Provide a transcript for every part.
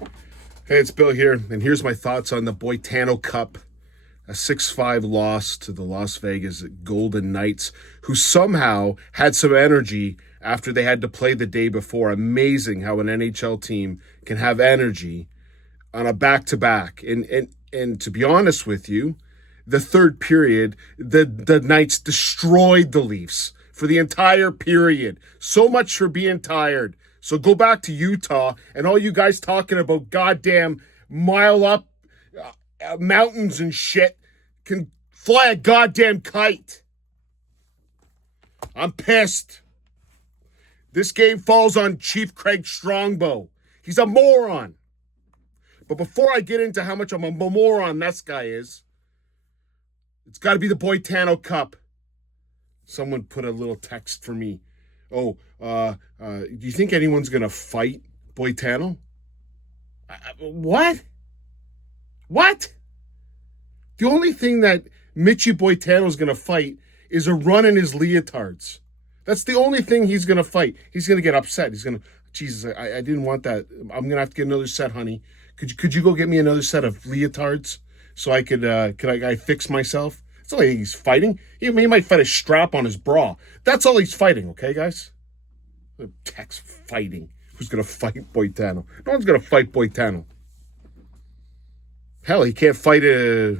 Hey, it's Bill here, and here's my thoughts on the Boitano Cup, a 6-5 loss to the Las Vegas Golden Knights, who somehow had some energy after they had to play the day before. Amazing how an NHL team can have energy on a back-to-back. And to be honest with you, the third period, the Knights destroyed the Leafs for the entire period. So much for being tired. So go back to Utah, and all you guys talking about goddamn mile up mountains and shit can fly a goddamn kite. I'm pissed. This game falls on Chief Craig Strongbow. He's a moron. But before I get into how much of a moron this guy is, it's got to be the Boitano Cup. Someone put a little text for me. Do you think anyone's going to fight Boitano? What? What? The only thing that Mitchy Boitano's going to fight is a run in his leotards. That's the only thing he's going to fight. He's going to get upset. He's going to, Jesus, I didn't want that. I'm going to have to get another set, honey. Could you go get me another set of leotards so I could I fix myself? It's not like he's fighting. He might fight a strap on his bra. That's all he's fighting, okay, guys? Text fighting. Who's going to fight Boitano? No one's going to fight Boitano. Hell, he can't fight a...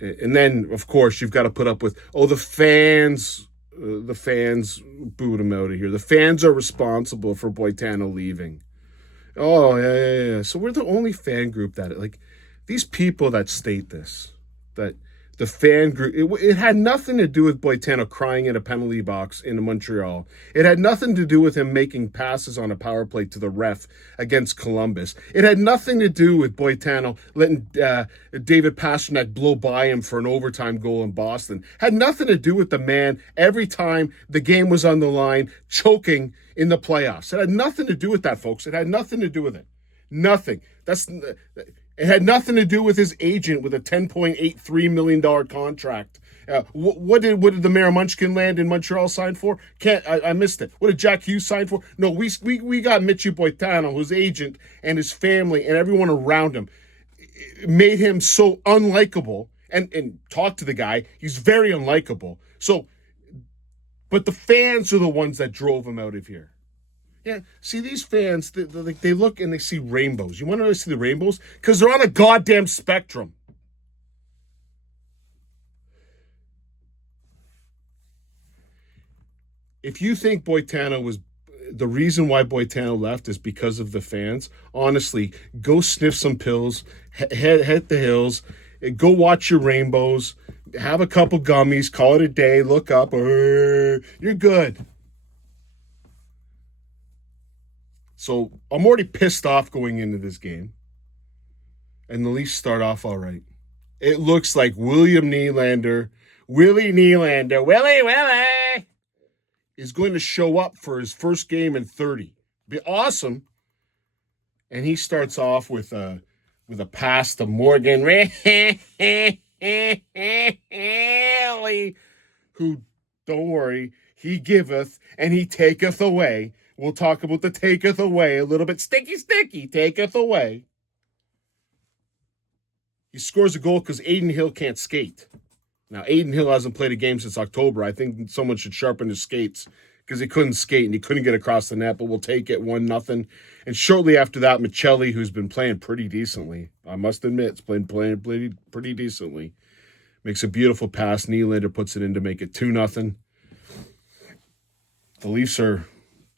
And then, of course, you've got to put up with, the fans booed him out of here. The fans are responsible for Boitano leaving. Oh, yeah. So we're the only fan group that, these people that state this, that the fan group, it had nothing to do with Boitano crying in a penalty box in Montreal. It had nothing to do with him making passes on a power play to the ref against Columbus. It had nothing to do with Boitano letting David Pastrnak blow by him for an overtime goal in Boston. Had nothing to do with the man every time the game was on the line, choking in the playoffs. It had nothing to do with that, folks. It had nothing to do with it. Nothing. It had nothing to do with his agent with a $10.83 million contract. What did the Mayor Munchkin land in Montreal sign for? I missed it. What did Jack Hughes sign for? No, we got Mitchy Boitano, whose agent and his family and everyone around him made him so unlikable. And talk to the guy, he's very unlikable. But the fans are the ones that drove him out of here. Yeah, see, these fans, they look and they see rainbows. You want to see the rainbows? Because they're on a goddamn spectrum. If you think Boitano was... The reason why Boitano left is because of the fans, honestly, go sniff some pills, head the hills, go watch your rainbows, have a couple gummies, call it a day, look up, you're good. So I'm already pissed off going into this game. And the Leafs start off all right. It looks like Willie Nylander, is going to show up for his first game in 30. Be awesome. And he starts off with a pass to Morgan who, don't worry, he giveth and he taketh away. We'll talk about the taketh away a little bit. Sticky, taketh away. He scores a goal because Adin Hill can't skate. Now, Adin Hill hasn't played a game since October. I think someone should sharpen his skates because he couldn't skate and he couldn't get across the net, but we'll take it 1-0. And shortly after that, Michelli, who's been playing pretty decently, I must admit, it's playing pretty decently, makes a beautiful pass. Nylander puts it in to make it 2-0. The Leafs are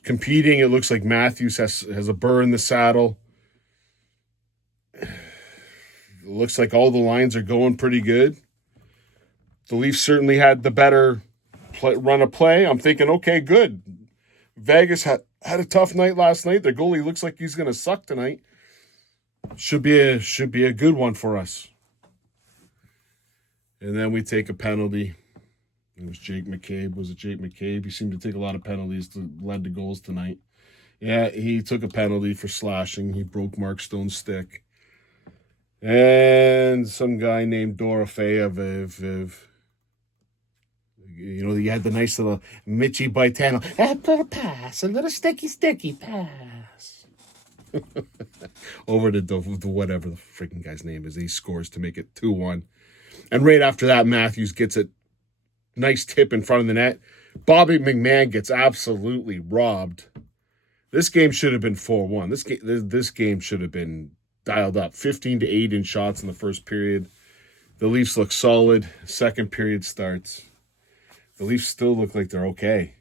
competing. It looks like Matthews has a burr in the saddle. It looks like all the lines are going pretty good. The Leafs certainly had the better run of play. I'm thinking, okay, good. Vegas had a tough night last night. Their goalie looks like he's going to suck tonight. Should be a good one for us. And then we take a penalty. It was Jake McCabe. Was it Jake McCabe? He seemed to take a lot of penalties that led to goals tonight. Yeah, he took a penalty for slashing. He broke Mark Stone's stick. And some guy named Dorofeyev, he had the nice little Mitchy Boitano. A little pass, a little sticky pass. over to the whatever the freaking guy's name is. He scores to make it 2-1. And right after that, Matthews gets a nice tip in front of the net. Bobby McMahon gets absolutely robbed. This game should have been 4-1. This game should have been dialed up. 15-8 in shots in the first period. The Leafs look solid. Second period starts. The Leafs still look like they're okay.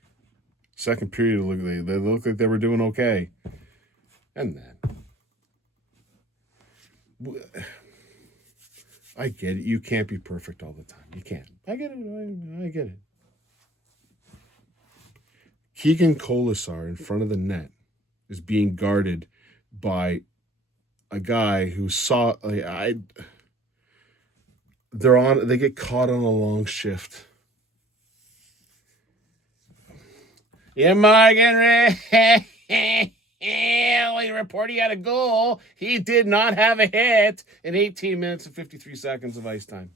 Second period, they look like they were doing okay. And then, I get it. You can't be perfect all the time. You can't. I get it. I get it. Keegan Colasar in front of the net is being guarded by a guy who saw. They get caught on a long shift. Yeah, Morgan really report he had a goal. He did not have a hit in 18 minutes and 53 seconds of ice time.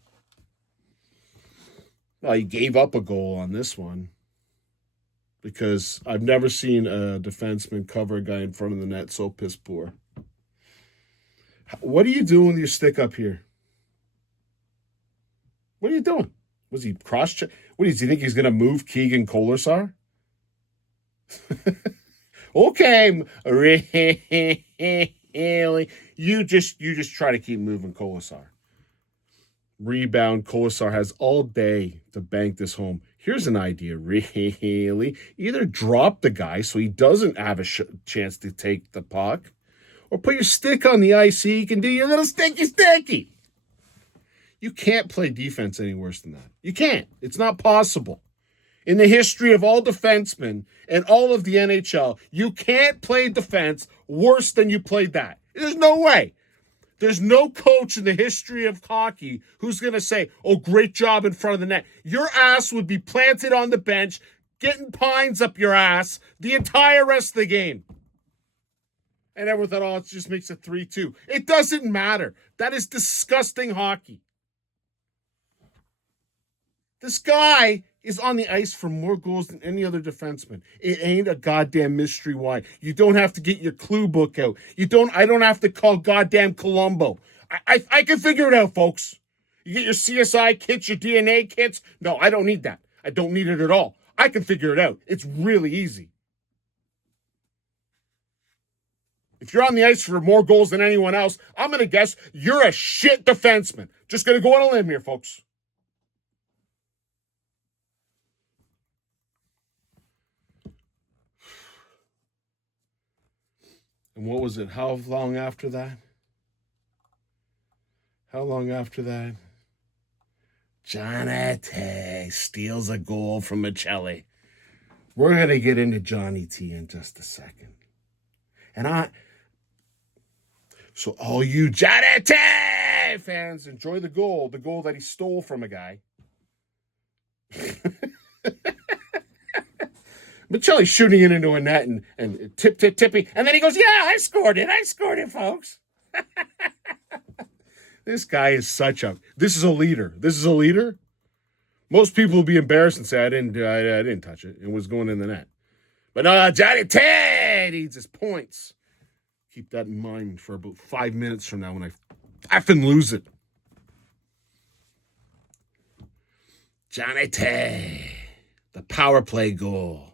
Well, he gave up a goal on this one because I've never seen a defenseman cover a guy in front of the net so piss poor. What are you doing with your stick up here? What are you doing? Was he cross-check? What does he think he's going to move Keegan Colasar? Okay, really? You just try to keep moving Colasar. Rebound. Colasar has all day to bank this home. Here's an idea, really. Either drop the guy so he doesn't have a chance to take the puck, or put your stick on the ice so you can do your little sticky. You can't play defense any worse than that. You can't. It's not possible. In the history of all defensemen and all of the NHL, you can't play defense worse than you played that. There's no way. There's no coach in the history of hockey who's going to say, oh, great job in front of the net. Your ass would be planted on the bench, getting pines up your ass the entire rest of the game. And everyone thought, oh, it just makes it 3-2. It doesn't matter. That is disgusting hockey. This guy is on the ice for more goals than any other defenseman. It ain't a goddamn mystery why. You don't have to get your clue book out. I don't have to call goddamn Columbo. I can figure it out, folks. You get your CSI kits, your DNA kits. No, I don't need that. I don't need it at all. I can figure it out. It's really easy. If you're on the ice for more goals than anyone else, I'm going to guess you're a shit defenseman. Just going to go on a limb here, folks. And what was it? How long after that? Johnny T steals a goal from Michelli. We're going to get into Johnny T in just a second. So all you Johnny T fans, enjoy the goal that he stole from a guy. Michelli's shooting it into a net and tipping. And then he goes, yeah, I scored it, folks. This guy is this is a leader. Most people will be embarrassed and say, I didn't touch it. It was going in the net. But no, Johnny Ted needs his points. Keep that in mind for about 5 minutes from now when I effing lose it. Johnny Ted, the power play goal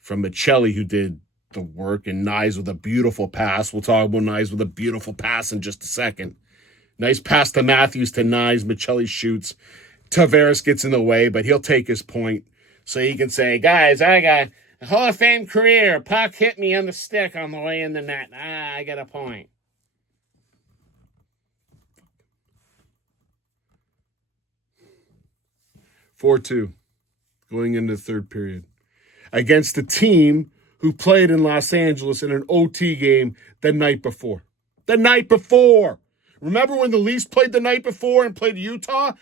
from Michelli, who did the work, and Nyes with a beautiful pass. We'll talk about Nyes with a beautiful pass in just a second. Nice pass to Matthews to Nyes. Michelli shoots. Tavares gets in the way, but he'll take his point so he can say, guys, I got a Hall of Fame career. Puck hit me on the stick on the way in the net. I got a point. (4-2) going into the third period against a team who played in Los Angeles in an OT game the night before. Remember when the Leafs played the night before and played Utah?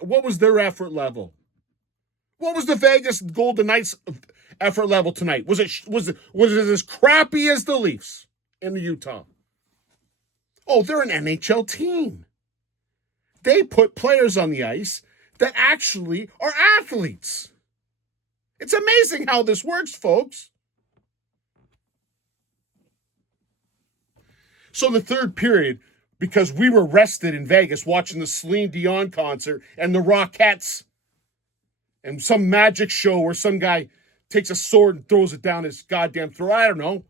What was their effort level? What was the Vegas Golden Knights effort level tonight? Was it as crappy as the Leafs in the Utah? Oh, they're an NHL team. They put players on the ice that actually are athletes. It's amazing how this works, folks. So in the third period, because we were rested in Vegas watching the Celine Dion concert and the Rockettes and some magic show where some guy takes a sword and throws it down his goddamn throat. I don't know.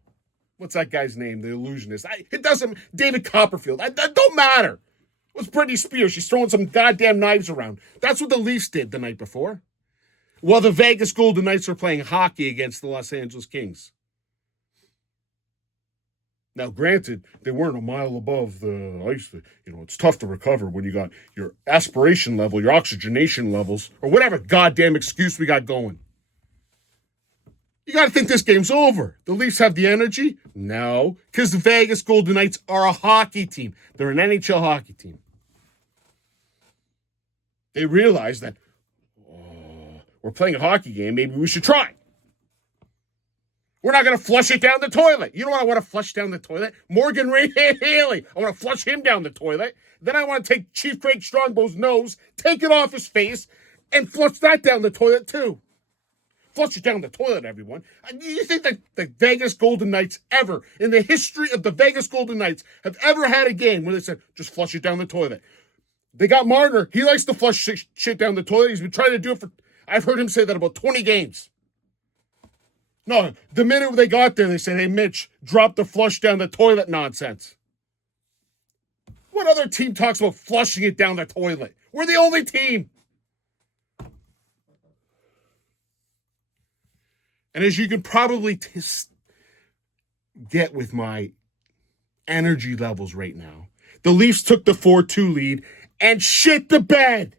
What's that guy's name? The illusionist. It doesn't. David Copperfield. That don't matter. It was Britney Spears. She's throwing some goddamn knives around. That's what the Leafs did the night before. While the Vegas Golden Knights were playing hockey against the Los Angeles Kings. Now, granted, they weren't a mile above the ice. It's tough to recover when you got your aspiration level, your oxygenation levels, or whatever goddamn excuse we got going. You got to think this game's over. The Leafs have the energy? No, because the Vegas Golden Knights are a hockey team. They're an NHL hockey team. They realize that, we're playing a hockey game, maybe we should try. We're not going to flush it down the toilet. You know what I want to flush down the toilet? Morgan Ray Haley. I want to flush him down the toilet. Then I want to take Chief Craig Strongbow's nose, take it off his face, and flush that down the toilet too. Flush it down the toilet, everyone. You think that the Vegas Golden Knights ever, in the history of the Vegas Golden Knights, have ever had a game where they said, just flush it down the toilet? They got Marner. He likes to flush shit down the toilet. He's been trying to do it for, I've heard him say that about 20 games. No, the minute they got there, they said, hey, Mitch, drop the flush down the toilet nonsense. What other team talks about flushing it down the toilet? We're the only team. And as you can probably get with my energy levels right now, the Leafs took the 4-2 lead and shit the bed.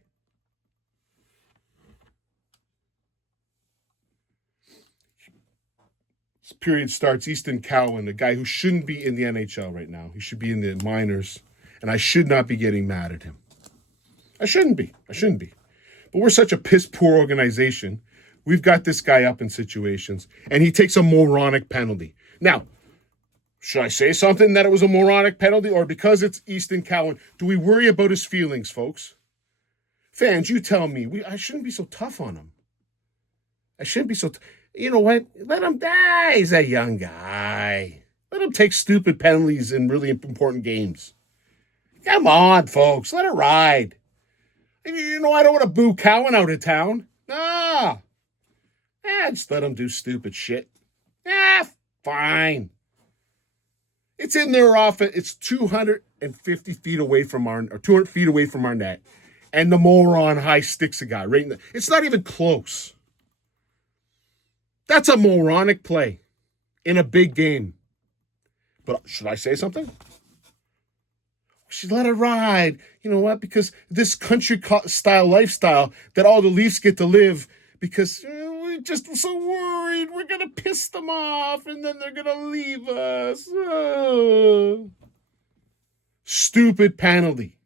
This period starts. Easton Cowan, a guy who shouldn't be in the NHL right now. He should be in the minors, and I should not be getting mad at him. I shouldn't be. But we're such a piss-poor organization. We've got this guy up in situations, and he takes a moronic penalty. Now, should I say something that it was a moronic penalty, or because it's Easton Cowan, do we worry about his feelings, folks? Fans, you tell me. I shouldn't be so tough on him. I shouldn't be so... You know what? Let him die. He's a young guy. Let him take stupid penalties in really important games. Come on, folks. Let it ride. You know, I don't want to boo Cowan out of town. No. Just let him do stupid shit. Fine. It's in their office. It's 250 feet away from or 200 feet away from our net. And the moron high sticks a guy right in it's not even close. That's a moronic play in a big game. But should I say something? Should let it ride. You know what? Because this country-style lifestyle that all the Leafs get to live, because we're just so worried we're going to piss them off and then they're going to leave us. Oh. Stupid penalty.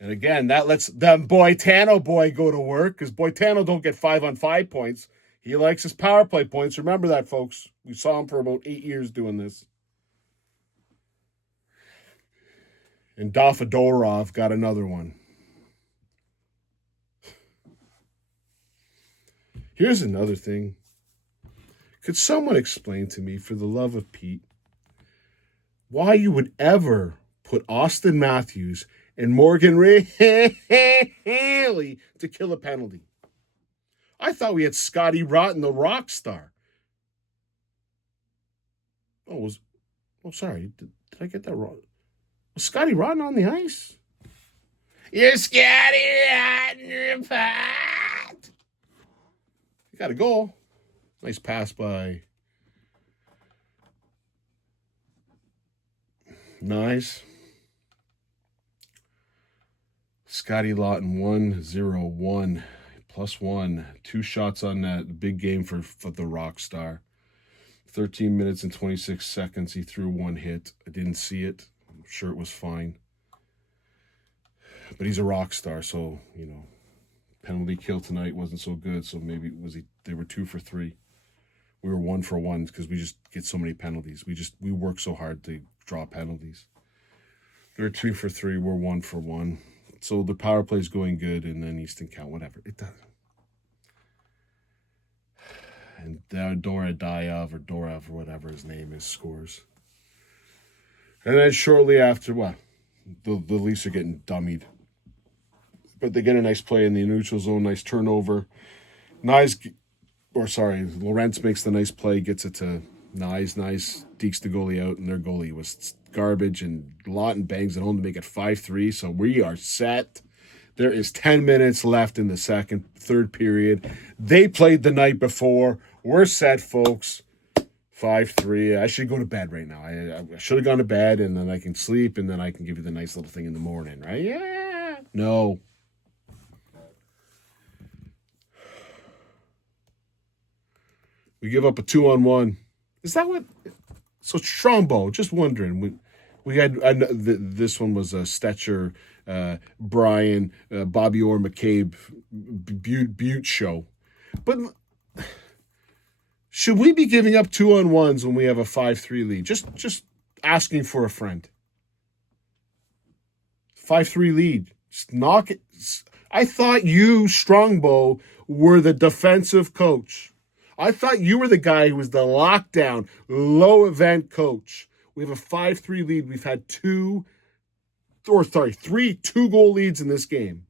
And again, that lets the Boitano boy go to work, because Boitano don't get 5-on-5 points. He likes his power play points. Remember that, folks. We saw him for about 8 years doing this. And Dofodorov got another one. Here's another thing. Could someone explain to me, for the love of Pete, why you would ever put Austin Matthews and Morgan Ray Haley to kill a penalty? I thought we had Scotty Rotten, the rock star. Sorry. Did I get that wrong? Was Scotty Rotten on the ice? You're Scotty Rotten report. You got a goal. Nice pass by Nice. Scotty Lawton 1-0-1 +1. 2 shots on that. Big game for the rock star. 13 minutes and 26 seconds. He threw 1 hit. I didn't see it. I'm sure it was fine. But he's a rock star, so, penalty kill tonight wasn't so good. So maybe they were 2 for 3. We were 1 for 1 because we just get so many penalties. We work so hard to draw penalties. They're 2 for 3. We're 1 for 1. So the power play is going good, and then Easton count, whatever. It does. And Doraev or whatever his name is scores. And then shortly after, the Leafs are getting dummied. But they get a nice play in the neutral zone, nice turnover. Lorentz makes the nice play, gets it to Nice, dekes the goalie out, and their goalie was garbage, and Lawton bangs it home to make it 5-3, so we are set. There is 10 minutes left in the third period. They played the night before. We're set, folks. 5-3. I should go to bed right now. I should have gone to bed, and then I can sleep, and then I can give you the nice little thing in the morning, right? Yeah. No. We give up a 2-on-1. Is that what? So Strombo, just wondering. We had this one was a Stetcher, Brian, Bobby Orr, McCabe, Butte show. But should we be giving up 2-on-1s when we have a 5-3 lead? Just asking for a friend. 5-3 lead. Just knock it. I thought you, Strongbow, were the defensive coach. I thought you were the guy who was the lockdown, low-event coach. We have a 5-3 lead. We've had three 2-goal leads in this game.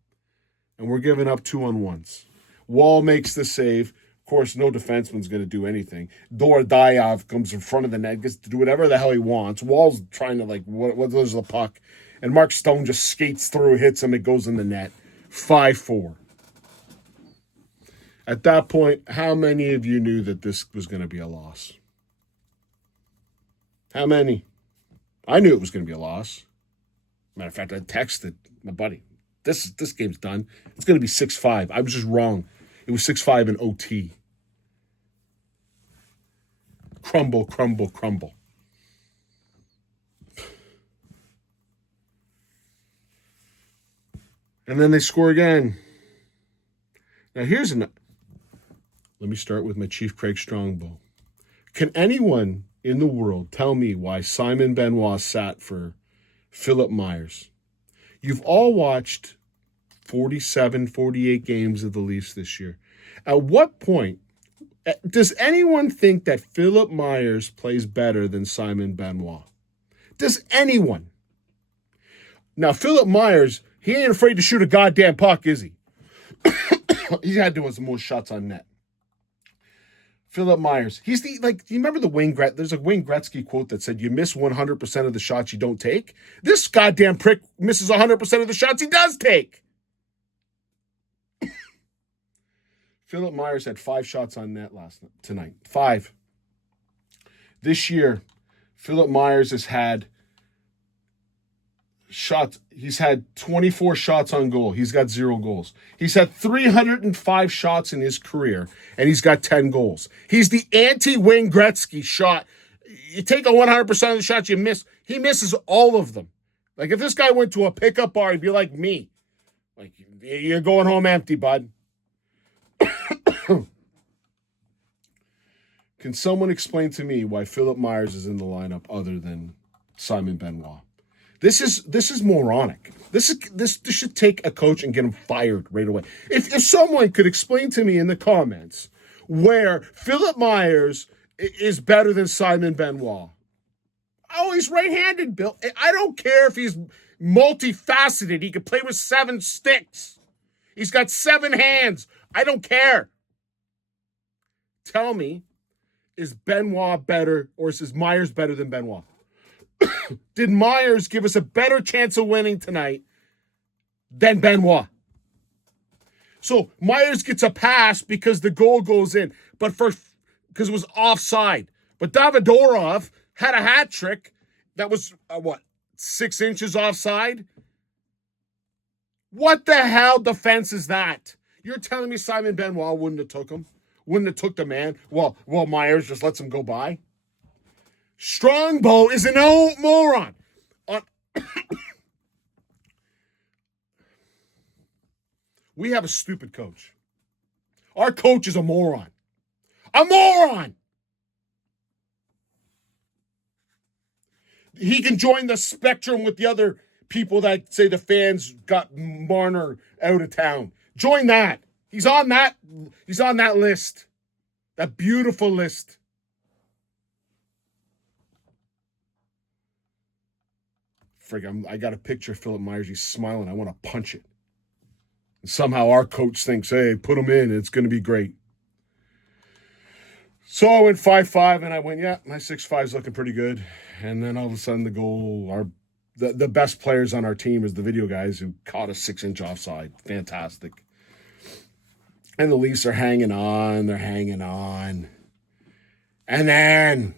And we're giving up 2-on-1s. Wall makes the save. Of course, no defenseman's going to do anything. Dordayev comes in front of the net, gets to do whatever the hell he wants. Wall's trying to, what was the puck? And Mark Stone just skates through, hits him, it goes in the net. 5-4. At that point, how many of you knew that this was going to be a loss? How many? I knew it was going to be a loss. Matter of fact, I texted my buddy. This game's done. It's going to be 6-5. I was just wrong. It was 6-5 in OT. Crumble, crumble, crumble. And then they score again. Now let me start with my Chief Craig Strongbow. Can anyone in the world tell me why Simon Benoit sat for Philip Myers? You've all watched 47, 48 games of the Leafs this year. At what point does anyone think that Philip Myers plays better than Simon Benoit? Does anyone? Now, Philip Myers, he ain't afraid to shoot a goddamn puck, is he? He's had to do some more shots on net. Philip Myers. He's do you remember there's a Wayne Gretzky quote that said, you miss 100% of the shots you don't take? This goddamn prick misses 100% of the shots he does take. Philip Myers had 5 shots on net tonight. 5. This year, Philip Myers has had shots. He's had 24 shots on goal. He's got 0 goals. He's had 305 shots in his career, and he's got 10 goals. He's the anti-Wayne Gretzky shot. You take a 100% of the shots you miss. He misses all of them. Like, if this guy went to a pickup bar, he'd be like me. Like, you're going home empty, bud. Can someone explain to me why Philip Myers is in the lineup other than Simon Benoit? This is moronic. This should take a coach and get him fired right away. If someone could explain to me in the comments where Philip Myers is better than Simon Benoit. Oh, he's right-handed, Bill. I don't care if he's multifaceted. He could play with 7 sticks. He's got 7 hands. I don't care. Tell me, is Benoit better or is Myers better than Benoit? Did Myers give us a better chance of winning tonight than Benoit? So Myers gets a pass because the goal goes in, but because it was offside. But Davidorov had a hat trick that was 6 inches offside? What the hell defense is that? You're telling me Simon Benoit wouldn't have took him? Wouldn't have took the man? Well, Myers just lets him go by? Strongbow is an old moron. We have a stupid coach. Our coach is a moron. A moron! He can join the spectrum with the other people that say the fans got Marner out of town. Join that. He's on that list. That beautiful list. I got a picture of Philip Myers. He's smiling. I want to punch it. And somehow our coach thinks, hey, put him in. It's going to be great. So I went 5-5, and I went, yeah, my 6-5 is looking pretty good. And then all of a sudden the goal, the best players on our team is the video guys who caught a 6-inch offside. Fantastic. And the Leafs are hanging on. They're hanging on. And then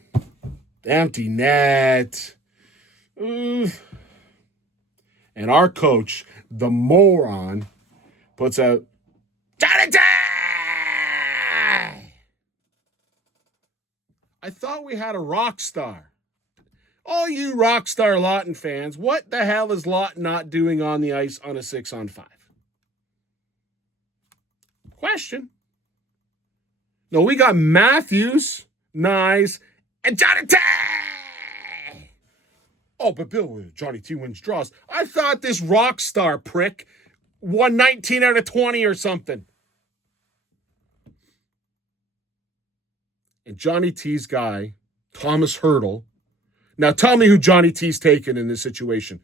empty net. And our coach, the moron, puts out, Johnny T! I thought we had a rock star. All you rock star Lawton fans, what the hell is Lawton not doing on the ice on a 6-on-5? Question. No, we got Matthews, Nyes, and Johnny T! Oh, but Bill, Johnny T wins draws. I thought this rock star prick won 19 out of 20 or something. And Johnny T's guy, Thomas Hurdle. Now tell me who Johnny T's taking in this situation.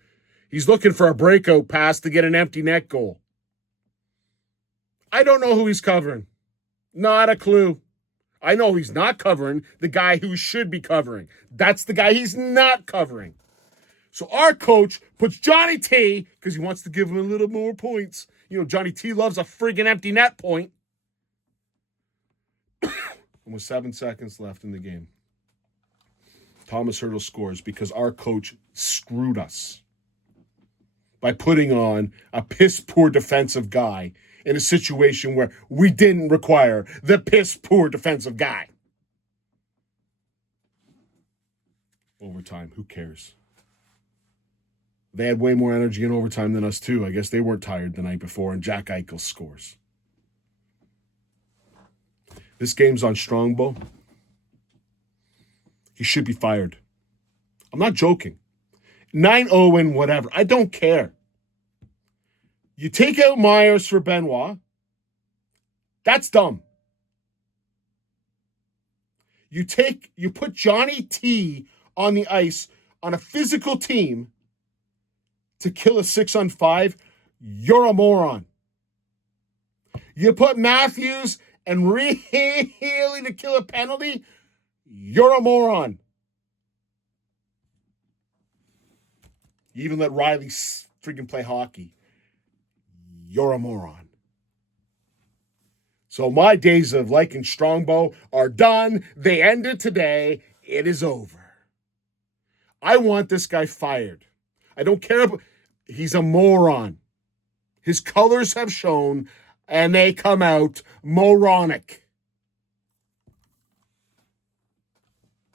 He's looking for a breakout pass to get an empty net goal. I don't know who he's covering. Not a clue. I know he's not covering the guy who should be covering. That's the guy he's not covering. So our coach puts Johnny T, because he wants to give him a little more points. You know, Johnny T loves a friggin' empty net point. And with 7 seconds left in the game, Thomas Hurdle scores because our coach screwed us by putting on a piss-poor defensive guy in a situation where we didn't require the piss-poor defensive guy. Overtime, who cares? They had way more energy in overtime than us, too. I guess they weren't tired the night before, and Jack Eichel scores. This game's on Strongbow. He should be fired. I'm not joking. 9-0 and whatever. I don't care. You take out Myers for Benoit. That's dumb. You put Johnny T on the ice on a physical team to kill a 6-on-5. You're a moron. You put Matthews and really to kill a penalty. You're a moron. You even let Riley freaking play hockey. You're a moron. So my days of liking Strongbow are done. They ended today. It is over. I want this guy fired. I don't care about... He's a moron. His colors have shown, and they come out moronic.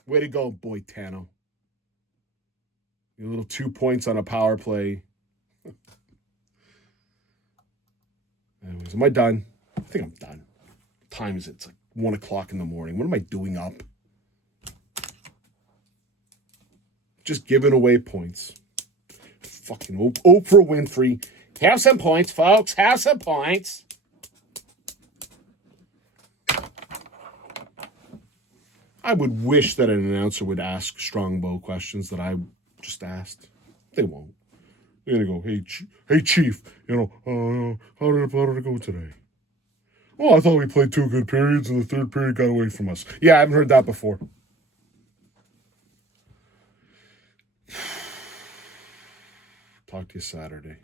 Way to go, Boitano. Your little 2 points on a power play. Anyways, am I done? I think I'm done. What time is it? It's like 1 o'clock in the morning. What am I doing up? Just giving away points. Fucking Oprah Winfrey. Have some points, folks. Have some points. I would wish that an announcer would ask Strongbow questions that I just asked. They won't. They're going to go, hey, Chief, how did it go today? Oh, I thought we played 2 good periods and the third period got away from us. Yeah, I haven't heard that before. Talk to you Saturday.